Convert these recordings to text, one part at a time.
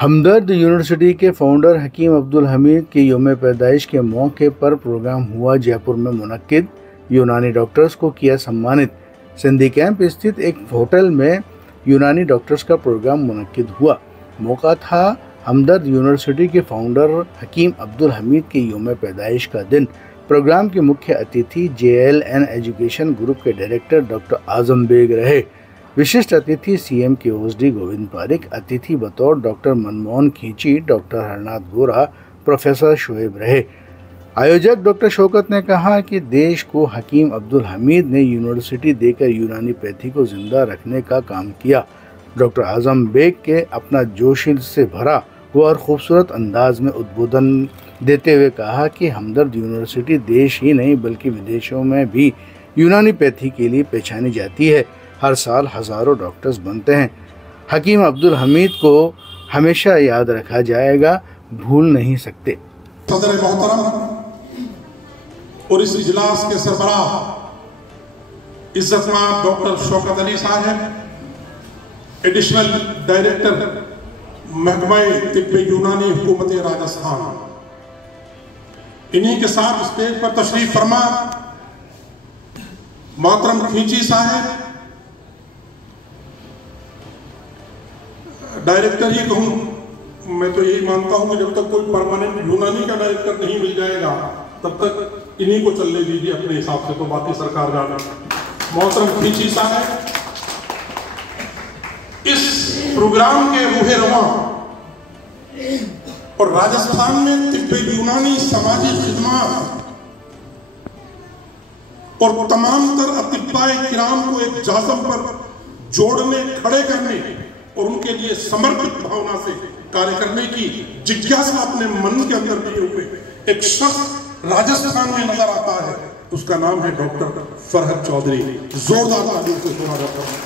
ہمدرد university کے founder حکیم عبدالحمید کے یوم پیدائش کے موقع پر پروگرام ہوا جے پور میں منعقد۔ یونانی ڈاکٹرز کو کیا سمانت۔ سندھی کیمپ استھت ایک ہوٹل میں یونانی ڈاکٹرز کا پروگرام منعقد ہوا۔ موقع تھا ہمدرد یونیورسٹی کے فاؤنڈر حکیم عبدالحمید کے یوم پیدائش کا دن۔ پروگرام کے مکھیہ اتیتھی JLN ایجوکیشن گروپ کے ڈائریکٹر ڈاکٹر اعظم بیگ رہے۔ وششٹ اتیتھی CM KOSD گووند پاریک، اتیتھی بطور ڈاکٹر منموہن کھینچی، ڈاکٹر ہرناتھ گورا، پروفیسر شعیب رہے۔ آیوجک ڈاکٹر شوکت نے کہا کہ دیش کو حکیم عبدالحمید نے یونیورسٹی دے کر یونانی پیتھی کو زندہ رکھنے کا کام کیا۔ ڈاکٹر اعظم بیگ کے اپنا جوش سے بھرا اور خوبصورت انداز میں ادبودھن دیتے ہوئے کہا کہ ہمدرد یونیورسٹی دیش ہی نہیں بلکہ ودیشوں میں بھی یونانی پیتھی کے لیے پہچانی جاتی ہے۔ ہر سال ہزاروں ڈاکٹرز بنتے ہیں۔ حکیم عبدالحمید کو ہمیشہ یاد رکھا جائے گا، بھول نہیں سکتے۔ صدر محترم اور اس اجلاس کے سربراہ عزت مآب ڈاکٹر شوکت علی صاحب، ایڈیشنل ڈائریکٹر محکمہ طب یونانی حکومت راجستھان، انہی کے ساتھ اسٹیج پر تشریف فرما محترم کھینچی صاحب، ڈائریکٹر ہی کہوں، میں تو یہی مانتا ہوں کہ جب تک کوئی پرماننٹ یونانی کا ڈائریکٹر نہیں مل جائے گا تب تک انہی کو چلنے دیجیے اپنے حساب سے، تو باقی سرکار جانا۔ محترم کھینچی صاحب، اس پروگرام کے روح رواں اور راجستھان میں طب یونانی سماجی خدمات اور تمام تر اطباء کرام کو ایک جازم پر جوڑنے، کھڑے کرنے اور ان کے لیے سمرپت بھاونا سے کاریہ کرنے کی جگیاسا اپنے من کے اندر لیے ہوئے ایک شخص راجستھان میں نظر آتا ہے، اس کا نام ہے ڈاکٹر فرحت چودھری۔ زوردار تعلیم سے سنا جاتا ہے۔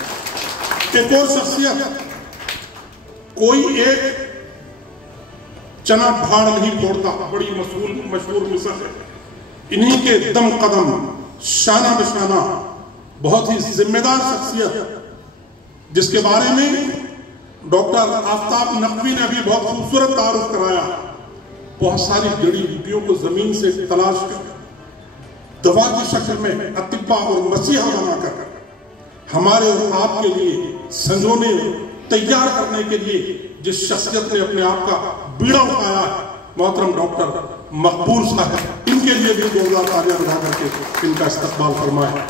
ایک اور شخصیت، کوئی ایک چنا بھاڑ نہیں پھوڑتا، بڑی مشہور مثال ہے، انہی کے دم قدم شانہ بشانہ بہت ہی ذمہ دار شخصیت، جس کے بارے میں ڈاکٹر آفتاب نقوی نے ابھی بہت خوبصورت تعارف کرایا۔ بہت ساری جڑی بوٹیوں کو زمین سے تلاش کر دوا کی شکل میں اطباء اور مسیحا بنا کر ہمارے اور آپ کے لیے سنجونے تیار کرنے کے لیے جس شخصیت نے اپنے آپ کا بیڑا اٹھایا ہے، محترم ڈاکٹر مقبول صاحب، ان کے لیے بھی زوردار تالیاں بجا کر کے ان کا استقبال فرمائے۔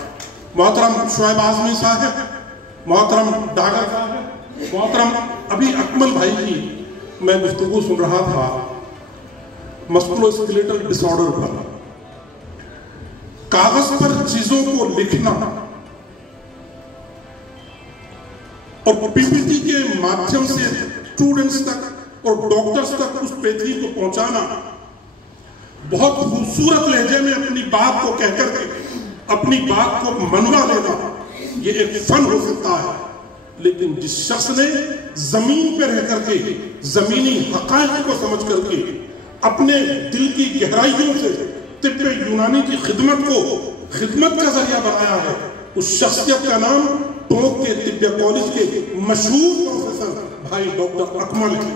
محترم شعیب اعظمی صاحب، محترم ڈاگر صاحب، محترم ابھی اکمل بھائی کی میں گفتگو سن رہا تھا مسکولو اسکیلیٹل ڈس آرڈر پر۔ کاغذ پر چیزوں کو لکھنا اور PPT کے مادھیم سے اسٹوڈنٹس تک اور ڈاکٹرز تک اس پیتھی کو پہنچانا، بہت خوبصورت لہجے میں اپنی بات کو کہہ کر کے اپنی بات کو منوا لینا، یہ ایک فن ہو سکتا ہے، لیکن جس شخص نے زمین پہ رہ کر کے زمینی حقائق کو سمجھ کر کے اپنے دل کی گہرائیوں سے طب یونانی کی خدمت کو خدمت کا ذریعہ بنایا ہے، اس شخصیت کا نام ٹونک کے طب کالج کے مشہور پروفیسر بھائی ڈاکٹر اکمل ہے،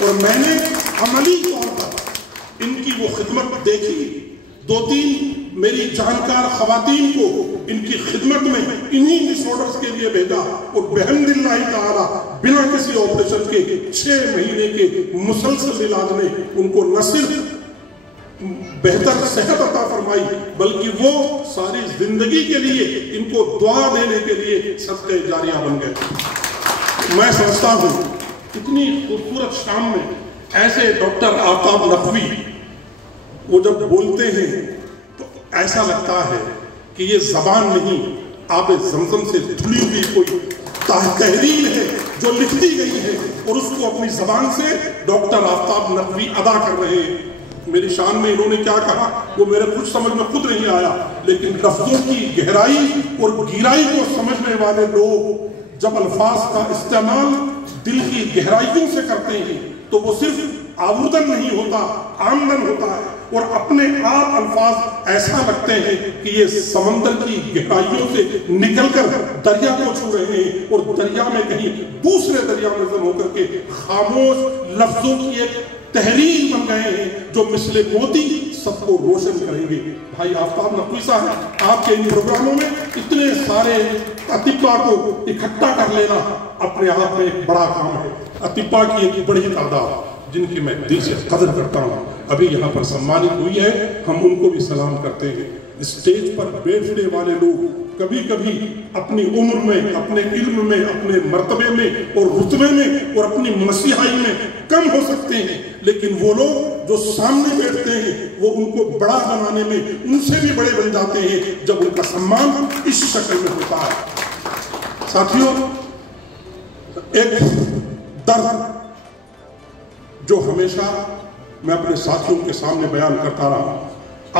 اور میں نے عملی طور پر ان کی وہ خدمت دیکھی۔ 2-3 میری جانکار خواتین کو ان کی خدمت میں انہی ڈس آرڈرز کے لیے بھیجا، اور بحمد اللہ تعالی بنا کسی آپریشن کے 6 مہینے کے مسلسل علاج میں ان کو نہ صرف بہتر صحت عطا فرمائی بلکہ وہ ساری زندگی کے لیے ان کو دعا دینے کے لیے صدقہ جاریہ بن گئے۔ میں سمجھتا ہوں اتنی خوبصورت شام میں ایسے ڈاکٹر آفتاب نقوی وہ جب بولتے ہیں تو ایسا لگتا ہے کہ یہ زبان نہیں، آب زمزم سے دھلی ہوئی کوئی تحریر ہے جو لکھتی گئی ہے، اور اس کو اپنی زبان سے ڈاکٹر آفتاب نقوی ادا کر رہے ہیں۔ میری شان میں انہوں نے کیا کہا وہ میرے کچھ سمجھ میں خود نہیں آیا، لیکن لفظوں کی گہرائی اور گہرائی کو سمجھنے والے لوگ جب الفاظ کا استعمال دل کی گہرائیوں سے کرتے ہیں تو وہ صرف آوردن نہیں ہوتا، آمدن ہوتا ہے۔ اور اپنے آپ الفاظ ایسا لگتے ہیں کہ یہ سمندر کی گہرائیوں سے نکل کر دریا کو چھو رہے ہیں اور دریا میں کہیں دوسرے دریا میں ضم ہو کر کے خاموش لفظوں کی ایک تحریر بن گئے ہیں جو مثل موتی سب کو روشن کریں گے. بھائی آفتاب نقوی صاحب، آپ کے ان پروگراموں میں اتنے سارے اطباء کو اکٹھا کر لینا اپنے آپ میں ایک بڑا کام ہے. اطباء کی ایک بڑی تعداد جن کی میں دل سے قدر کرتا ہوں ابھی یہاں پر سمانت ہوئی ہے، ہم ان کو بھی سلام کرتے ہیں. اسٹیج پر بیٹھنے والے لوگ کبھی کبھی اپنی عمر میں، اپنے علم میں، اپنے مرتبے میں اور رتبے میں اور اپنی مسیحائی میں کم ہو سکتے ہیں، لیکن وہ لوگ جو سامنے بیٹھتے ہیں وہ ان کو بڑا بنانے میں ان سے بھی بڑے بن جاتے ہیں جب ان کا سمان اس شکل میں ہوتا ہے. ساتھیوں، ایک درد جو ہمیشہ میں اپنے ساتھیوں کے سامنے بیان کرتا رہا ہوں،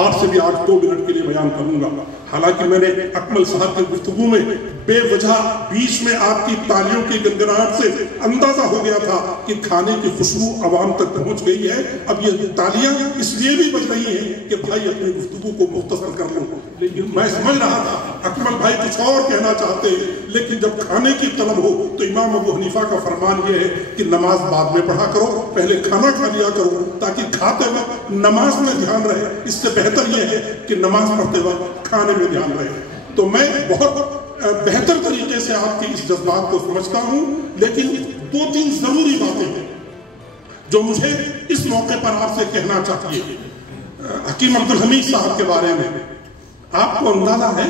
آپ سے بھی آج 2 منٹ کے لیے بیان کروں گا. حالانکہ میں نے اکمل صاحب کے گفتگو میں بے وجہ بیچ میں آپ کی تالیوں کی گنگناہٹ سے اندازہ ہو گیا تھا کہ کھانے کی خوشبو عوام تک پہنچ گئی ہے. اب یہ تالیاں اس لیے بھی بج رہی ہیں کہ بھائی اپنی گفتگو کو مختصر کر لوں. لیکن میں سمجھ رہا تھا اکمل بھائی کچھ اور کہنا چاہتے ہیں، لیکن جب کھانے کی طلب ہو تو امام ابو حنیفہ کا فرمان یہ ہے کہ نماز بعد میں پڑھا کرو، پہلے کھانا کھا لیا کرو تاکہ کھاتے وقت نماز میں دھیان رہے. اس سے بہتر یہ ہے کہ نماز پڑھتے وقت کھانے میں دھیان رہے. تو میں بہت بہتر طریقے سے آپ کی اس جذبات کو سمجھتا ہوں، لیکن 2-3 ضروری باتیں ہیں جو مجھے اس موقع پر آپ سے کہنا چاہیے. حکیم عبدالحمید صاحب کے بارے میں آپ کو اندازہ ہے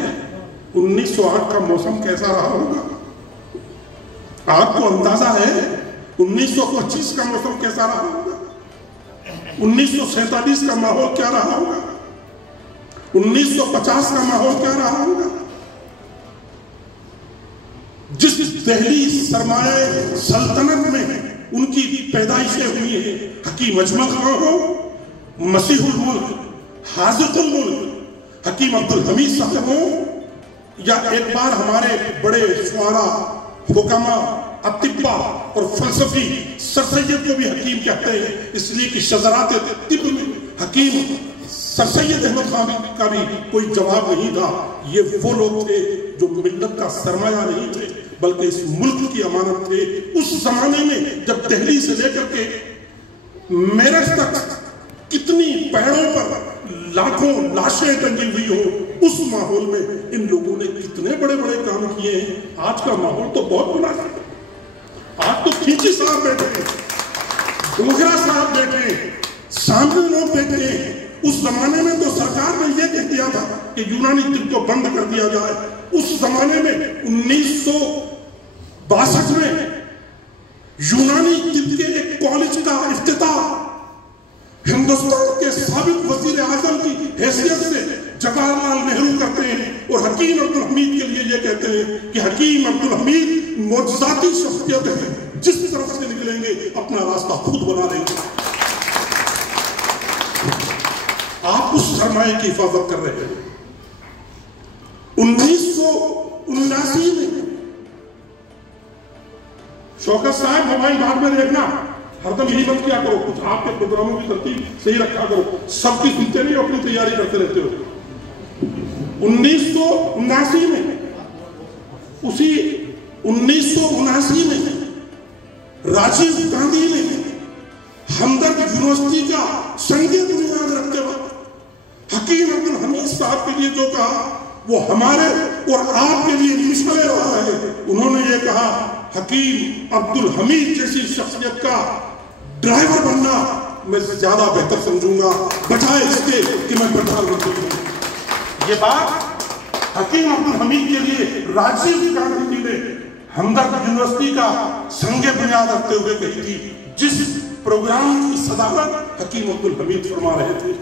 1908 کا موسم کیسا رہا ہوگا؟ آپ کو اندازہ ہے 1925 کا موسم کیسا رہا ہوگا؟ 1947 کا ماحول کیا رہا ہوگا؟ 1950 کا ماحول کیا رہا ہوگا؟ جس دہلی سرمایہ سلطنت میں ان کی پیدائشیں ہوئی ہیں، حکیم اجمل خان ہو، مسیح الملک، حاذق الملک حکیم عبدالحمید صاحب ہو، یا ایک بار ہمارے بڑے شعراء، حکماء، اطباء اور فلسفی سر سید کو بھی حکیم کہتے ہیں، اس لیے کہ شذرات طب میں حکیم سر سید احمد خان کا بھی کوئی جواب نہیں تھا. یہ وہ لوگ تھے جو ملت کا سرمایہ نہیں تھے بلکہ اس ملک کی امانت تھے. اس زمانے میں جب دہلی سے لے کر کے میرٹھ تک کتنی پیڑوں پر لاکھوں لاشیں ٹنگی ہوئی ہو، اس ماحول میں ان لوگوں نے کتنے بڑے بڑے کام کیے ہیں. آج کا ماحول تو بہت بڑا ہے. آج تو کھینچی صاحب بیٹھے ہیں، ڈوگرا صاحب بیٹھے ہیں، سامنے لوگ بیٹھے ہیں. اس زمانے میں تو سرکار نے یہ کہہ دیا تھا کہ یونانی طب کو بند کر دیا جائے. اس زمانے میں 1962 میں یونانی طب کے ایک کالج کا افتتاح ہندوستان کے سابق وزیر اعظم کی حیثیت سے جواہر لال نہرو کرتے ہیں اور حکیم عبدالحمید کے لیے یہ کہتے ہیں کہ حکیم عبدالحمید معجزاتی شخصیت ہے، جس طرف سے نکلیں گے اپنا راستہ خود بنا لیں گے. آپ اس سرمایہ کی حفاظت کر رہے ہیں. 1979 میں شوکت صاحب موبائل بعد میں دیکھنا، ہر دم یہی مت کیا کرو، کچھ آپ کے پروگراموں کی ترتیب صحیح رکھا کرو، سب کی سنتے نہیں اپنی تیاری کرتے رہتے ہو. 1979 میں، اسی 1979 میں راجیو گاندھی نے ہمدرد یونیورسٹی کا سنگ بنیاد رکھتے وقت حکیم عبدالحمید صاحب کے لیے جو کہا وہ ہمارے اور آپ کے لیے مشعل راہ ہے. انہوں نے یہ کہا حکیم عبدالحمید جیسی شخصیت کا ڈرائیور بننا میں زیادہ بہتر سمجھوں گا بجائے اس کے کہ میں پردھان منتری ہوں. یہ بات حکیم عبدالحمید کے لیے راجیو گاندھی جی نے ہمدرد یونیورسٹی کا سنگ بنیاد رکھتے ہوئے کہی تھی، جس پروگرام کی صدارت حکیم عبدالحمید فرما رہے تھے.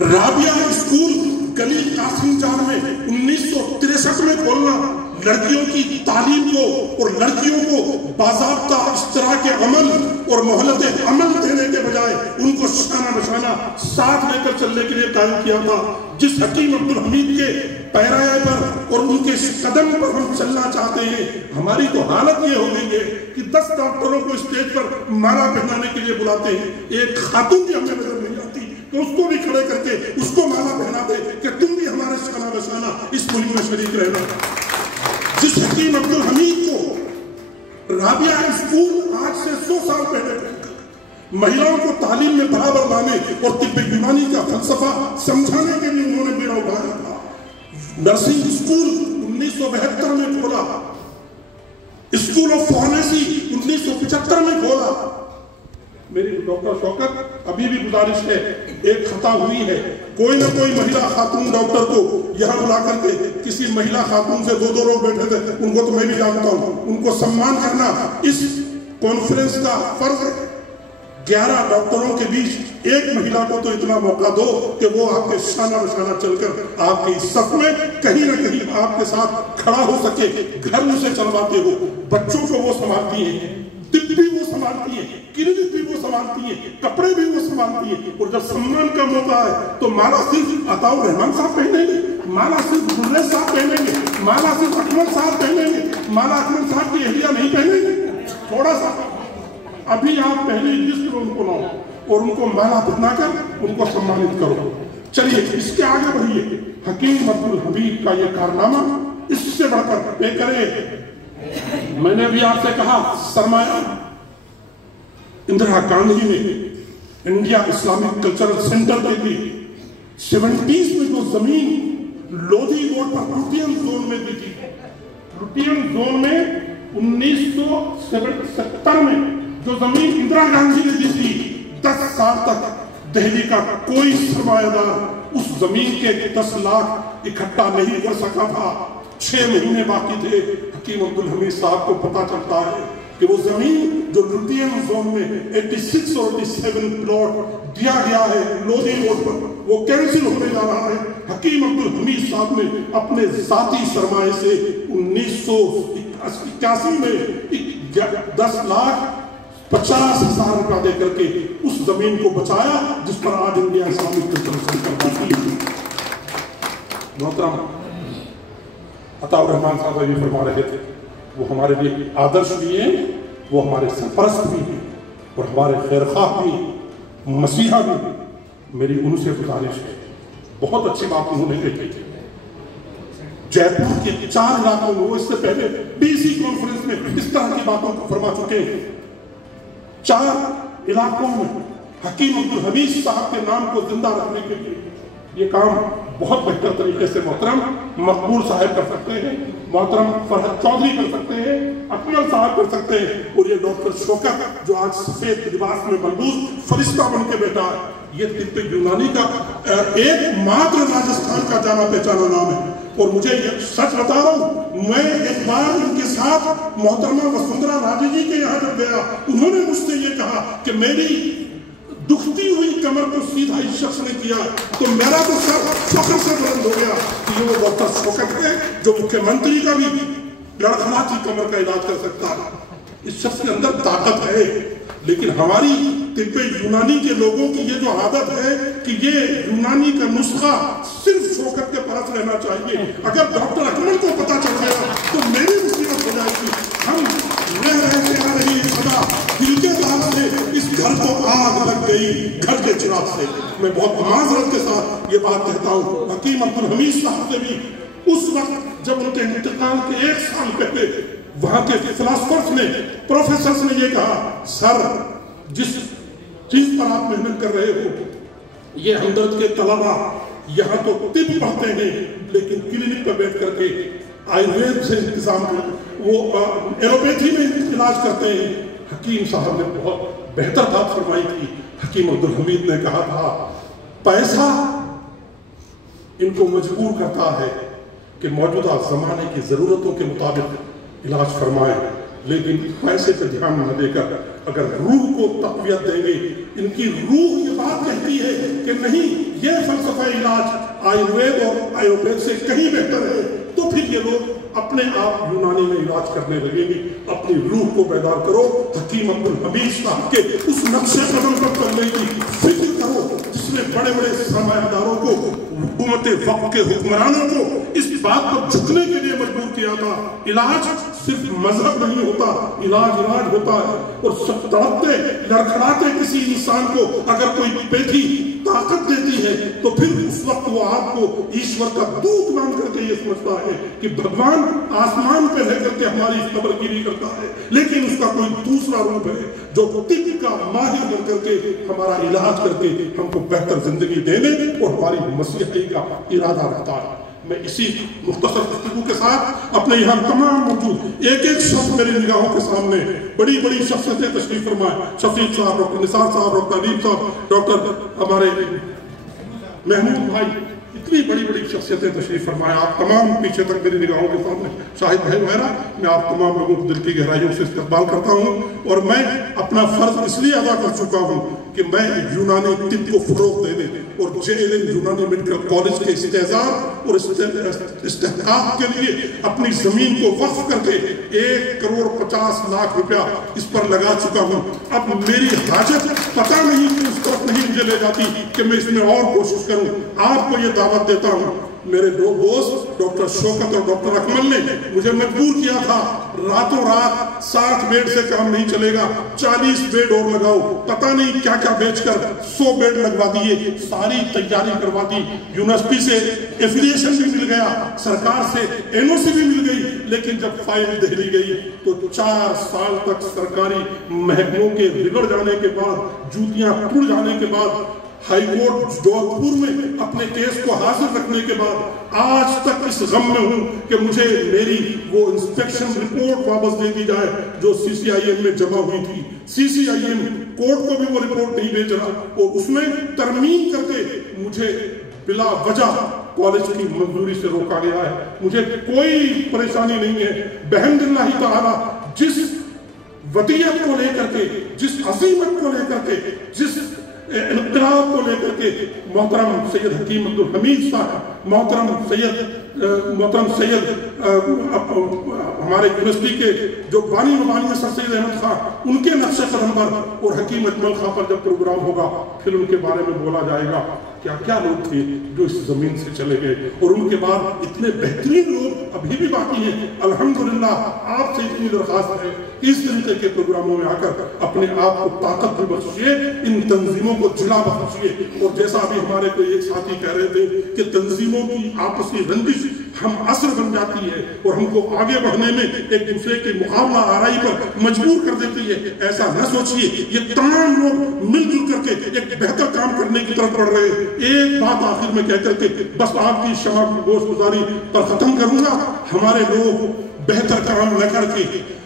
رابعہ اسکول گلی قاسم جان میں 1963 میں کھولنا लड़कियों की तालीम को और लड़कियों को बाज़ाब्ता इस तरह के अमल और मोहलत अमल देने के बजाय उनको शाना बशाना साथ लेकर चलने के लिए कायम किया था। जिस हकीम अब्दुल हमीद के पैराए पर और उनके कदम पर हम चलना चाहते हैं, हमारी तो हालत ये हो गई है कि 10 डॉक्टरों को स्टेज पर माला पहनाने के लिए बुलाते हैं, एक खातून भी हमें नजर नहीं आती तो उसको भी खड़े करके उसको माला पहना दे कि तुम भी हमारे शाना बशाना इस मुहिम में शरीक रहना। जिस हकीम अब्दुल हमीद को राबिया स्कूल आज से 100 साल पहले महिलाओं को तालीम में बराबर लाने और तिब्बे यूनानी का फलसफा समझाने के लिए उन्होंने बेड़ा उठाया था। नर्सिंग स्कूल 1972 में खोला, स्कूल ऑफ फार्मेसी 1975 में खोला। मेरी डॉक्टर शौकत अभी भी गुजारिश है, एक खता हुई है, कोई ना कोई महिला खातून डॉक्टर को यहाँ बुला करके, किसी महिला खातून से 2 लोग बैठे थे, उनको तो मैं भी जानता हूँ, उनको सम्मान करना इस कॉन्फ्रेंस का फर्ज है। 11 डॉक्टरों के बीच एक महिला को तो इतना मौका दो कि वो आपके शाना बशाना चलकर आपके सफ में कहीं ना कहीं आपके साथ खड़ा हो सके। घर उसे चलवाते हो, बच्चों को वो संभालती है, तिब भी वो संभालती है, क्लिनिक भी वो संभालती है, कपड़े भी वो संभालती है। और जब सम्मान का मौका है तो माला सिर्फ अताउर रहमान साहब पहनेंगे, माला सिर्फ गुर्रेज साहब पहनेंगे, माला सिर्फ अकमल साहब पहनेंगे, माला अकमल साहब की अहलिया नहीं पहनेंगे। थोड़ा सा अभी आप पहले लिस्ट में उनको लाओ और उनको माला पहनाकर उनको सम्मानित करो। चलिए इसके आगे बढ़िए। हकीम अब्दुल हमीद का ये कारनामा इससे बढ़कर पे करे। मैंने भी आपसे कहा, सरमाया इंदिरा गांधी ने इंडिया इस्लामिक कल्चरल सेंटर के लिए 70s में जो जमीन लोधी रोड पर लुटियन जोन में दी थी, लुटियन जोन में 1970 में जो जमीन इंदिरा गांधी ने दी थी, 10 साल तक दिल्ली का कोई सरमायादार उस जमीन के 10 लाख इकट्ठा नहीं कर सका था। 6 महीने बाकी थे। हकीम अब्दुल हमीद साहब को पता चलता है कि वो जमीन जो लुटियन जोन में 86 और 87 प्लॉट दिया गया है लोधी रोड पर, वो कैंसिल होने जा रहा है। हकीम अब्दुल हमीद साहब ने अपने जाती सरमाए से 1981 में 10,50,000 रुपया दे करके उस जमीन को बचाया जिस पर आज इंडिया इस्लामिक कल्चरल सेंटर बनती है। मोहतरम अताउर रहमान साहब ये फरमा रहे थे, वो हमारे लिए आदर्श भी हैं, वो हमारे सरपरस्त भी हैं और हमारे खैरख्वाह भी, मसीहा भी। मेरी उनसे गुजारिश है, बहुत अच्छी बात उन्होंने कही थी। जयपुर के 4 इलाकों में, वो इससे पहले डीसी कॉन्फ्रेंस में इस तरह की बातों को फरमा चुके हैं। 4 इलाकों में हकीम अब्दुल हमीद साहब के नाम को जिंदा रखने के लिए ये काम बहुत बेहतर तरीके से मोहतरम मकबूल साहब कर सकते हैं, मोहतरम फरहद चौधरी कर सकते हैं, अकमल साहब कर सकते हैं, और ये डॉक्टर शौकत जो आज सफेद लिबास में मलबूस फरिश्ता बन के बैठा है, ये तिब्बे यूनानी का एकमात्र राजस्थान का जाना पहचाना नाम है। और मुझे ये सच बता रहा हूँ, मैं एक बार उनके साथ मोहतरमा वसुंधरा राजे जी के यहाँ जब गया, उन्होंने मुझसे ये कहा कि मेरी दुखती हुई कमर को सीधा इस शख्स ने किया, तो मेरा तो सर फख्र से बुलंद हो गया कि ये वो डॉक्टर शौकत है जो मुख्यमंत्री का भी लड़खड़ाती कमर का इलाज कर सकता है। इस शख्स के अंदर ताकत है। लेकिन हमारी तिब्बे यूनानी के लोगों की ये जो आदत है कि ये यूनानी का नुस्खा सिर्फ शौकत के पास रहना चाहिए, अगर डॉक्टर अकमल को पता चल गया तो मेरी मुसीबत हो जाएगी। हम रह रहे आ रही सदा दिल के दाग से इस घर को आग लग गई घर के चिराग से। मैं बहुत माजरत के साथ ये बात कहता हूँ। हकीम अब्दुल हमीद साहब से भी उस वक्त जब उनके इंतकाल के 1 साल पहले वहां के फिलासफर्स ने, प्रोफेसर्स ने ये कहा, सर जिस चीज पर आप मेहनत कर रहे हो, ये हमदर्द के तलबा यहाँ तो तिब पढ़ते हैं लेकिन क्लिनिक पर बैठ करके आयुर्वेद से इंतजाम कर, वो एलोपैथी में इलाज करते हैं। हकीम साहब ने बहुत बेहतर बात फरमाई थी। हकीम अब्दुल हमीद ने कहा था, पैसा इनको मजबूर करता है कि मौजूदा जमाने की जरूरतों के मुताबिक इलाज फरमाए, लेकिन पैसे पे ध्यान न देकर अगर रूह को तक़वियत देंगे, इनकी रूह ये बात कहती है कि नहीं, ये फलसफा इलाज आयुर्वेद और आयुर्वेद से कहीं बेहतर है, तो फिर ये लोग अपने आप यूनानी में इलाज करने लगेंगे। अपनी रूह को बेदार करो, हकीम अब्दुल हमीद साहब के उस नक्शे कदम पर चलने की फिक्र करो जिसने बड़े बड़े सरमायादारों को, हुकूमत वक्त के हुक्मरानों को इस बात पर झुकने के लिए मजबूर किया था। इलाज सिर्फ मजहब नहीं होता, इलाज होता है। और तड़पते लड़खड़ाते किसी इंसान को अगर कोई पेथी ताकत देती है तो फिर उस वक्त वो आपको ईश्वर का दूत मान करके ये समझता है कि भगवान आसमान पे रह करके हमारी खबरगिरी करता है, लेकिन उसका कोई दूसरा रूप है जो तिब का माहिर बन करके हमारा इलाज करके हमको बेहतर जिंदगी देने और हमारी मसीहई का इरादा रखता है। मैं इसी मुख्तसर गुफ्तगू के साथ अपने यहाँ तमाम मौजूद एक एक शख्स मेरी निगाहों के सामने बड़ी बड़ी शख्सियतें तशरीफ फरमाए। शफीक साहब, डॉक्टर निसार साहब, डॉक्टर अलीम साहब, डॉक्टर हमारे महमूद भाई, इतनी बड़ी बड़ी शख्सियतें तशरीफ फरमाए। आप तमाम पीछे तक मेरी निगाहों के सामने शाहिद भाई वगैरह, मैं आप तमाम लोगों को दिल की गहराइयों से इस्तकबाल करता हूँ। और मैं अपना फर्ज इसलिए अदा कर चुका हूँ कि मैं यूनानी तिब को फरोग देने और JLN यूनानी मेडिकल कॉलेज के इस्तेज़ार और इस्तेहकाक के लिए अपनी जमीन को वक्फ करके 1,50,00,000 रुपया इस पर लगा चुका हूँ। अब मेरी हाजत पता नहीं कि उस तरफ नहीं मुझे ले जाती कि मैं इसमें और कोशिश करूँ। आपको ये दावत देता हूँ। मेरे दो दोस्त डॉक्टर शौकत और डॉक्टर अकमल ने मुझे मजबूर किया था, रातों रात 60 बेड से काम नहीं चलेगा, 40 बेड और लगाओ। पता नहीं क्या क्या बेचकर 100 बेड लगवा दिए, सारी तैयारी करवा दी। यूनिवर्सिटी से एफिलिएशन भी मिल गया, सरकार से NOC भी मिल गई, लेकिन जब फाइल दहली गई तो 4 साल तक सरकारी महकमों के बिगड़ जाने के बाद, जूतियां टूट जाने के बाद, हाई कोर्ट जोधपुर में अपने केस को हासिल रखने के बाद आज तक इस गम में हूं कि मुझे मेरी वो इंस्पेक्शन रिपोर्ट वापस दे दी जाए जो CCIM में जमा हुई थी। CCIM कोर्ट को भी वो रिपोर्ट नहीं भेज रहा और उसमें तरमीम करके मुझे बिला वजह कॉलेज की मंजूरी से रोका गया है। मुझे कोई परेशानी नहीं है। बहमदिल्लाहि ताला जिस वतीयत को लेकर के, जिस अजीमत को लेकर के, जिस इनकलाब को लेकर के मोहतरम सैयद हकीम अब्दुल हमीद साहब, मोहतरम सैयद हमारे यूनिवर्सिटी के जो बानी मबानी सर सैयद अहमद खान, उनके नक्शे कदम पर और हकीम अजमल खां पर जब प्रोग्राम होगा फिर उनके बारे में बोला जाएगा क्या क्या लोग थे जो इस जमीन से चले गए। और उनके बाद इतने बेहतरीन लोग अभी भी बाकी हैं। अल्हम्दुलिल्लाह आपसे इतनी दरखास्त है इस तरीके के प्रोग्रामों में आकर अपने आप को ताकत भी बख्शिए, इन तंजीमों को जिला बख्शिए। और जैसा अभी हमारे कोई एक साथी कह रहे थे कि तंजीमों की आपसी रंजिश हम असर बन जाती है और हमको आगे बढ़ने में एक दूसरे की मुकाबला आराई पर मजबूर कर देती है। ऐसा न सोचिए, ये तमाम लोग मिलजुल करके एक बेहतर काम करने की तरफ बढ़ रहे हैं। एक बात आखिर में कहकर के बस आपकी क्षमा गोशगुजारी पर खत्म करूंगा। हमारे लोग बेहतर काम न करके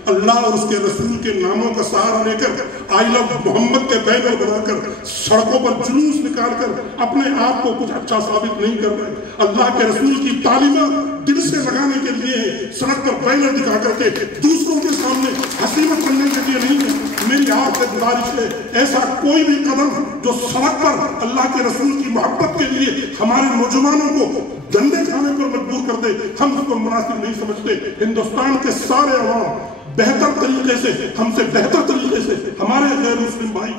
अल्लाह और उसके रसूल के नामों का सहारा लेकर आई लव मोहम्मद के बैनर बनाकर सड़कों पर जुलूस निकालकर अपने आप को कुछ अच्छा साबित नहीं कर रहे। अल्लाह के रसूल की तालीमात दिल से लगाने के लिए सड़क पर बैनर दिखा करके दूसरों के सामने हसीमत करने के लिए नहीं है। मेरी आपसे गुजारिश है, ऐसा कोई भी कदम जो सड़क पर अल्लाह के रसूल की मोहब्बत के लिए हमारे नौजवानों को डंडे खाने पर मजबूर कर दे, हम उसको मुनासिब नहीं समझते। हिंदुस्तान के सारे अवाम बेहतर तरीके से, हमसे बेहतर तरीके से हमारे गैर मुस्लिम भाई